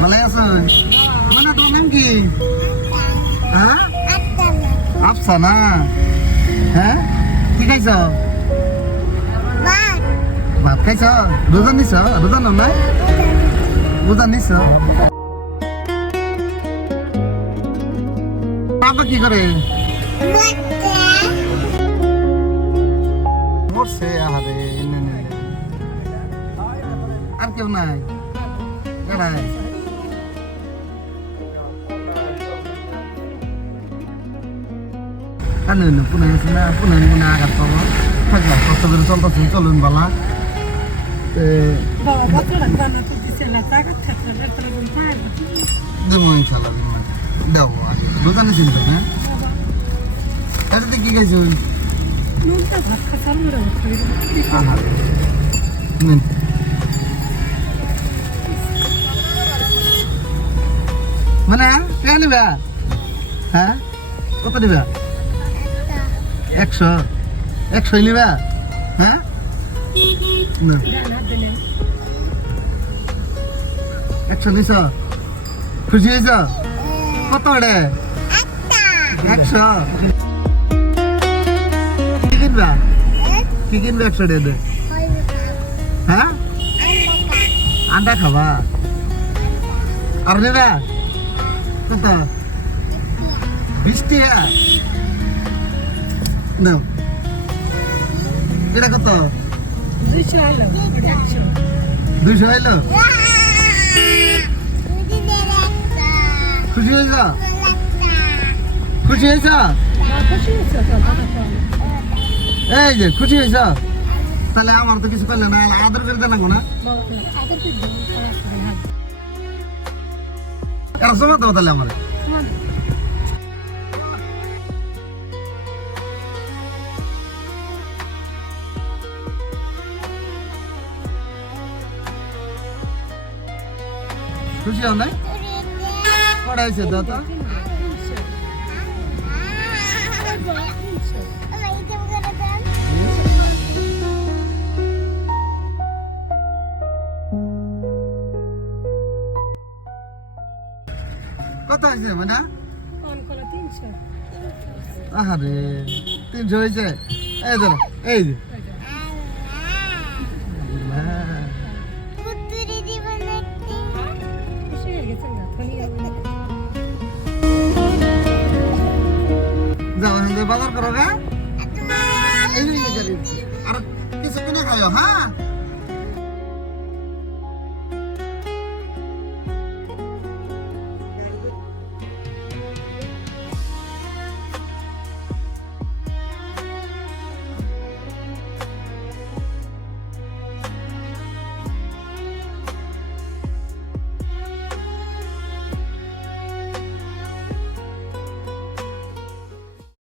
ভালো আছো? মানে তোমার নাম কি? হ্যাঁ, আফসানা। হ্যাঁ, কি খাইছ? ভাত খাইছ? রোজা নিছ? রোজা নাও নাই? রোজা নিছ? বাবা কি করে? মরছে আহারে। আর কেউ নাই? কেডায়? পুনে আছে না, পুনে মনে আঘাত পাবো থাকলাম কষ্ট করে চলতেছেন, চলুন বালা। দেবো ইনশাল্লাহ, দেবো আগে দোকান নিয়েছিল তো। হ্যাঁ, এটাতে কি খাইছো? মানে কে নিবা? হ্যাঁ, কত নিবা? 100 100 নিবা? হ্যাঁ, না 100 নিছ? খুশি হয়েছ? কত ওটা? 100। কি কিনবা? কি কিনবে 100 টাকা? হ্যাঁ, আন্ডা খাবা? আর নেবা কত? 20 টাকা নাও। এটা কত? 200 হইলো। খুশি হয়েছ? খুশি হয়েছ? এই যে খুশি হয়েছ, তাহলে আমার তো কিছু করলে না, আদর করে দেন না। এরা সময় দেবো তাহলে আমার। খুশি হও নাই? কটা হয়েছে দাদা? কত হয়েছে মানে? আরে 300 হয়েছে। এই ধরো, এই যে যাও বাজার করো গা। আর কিছু কিনে খাইও। হ্যাঁ।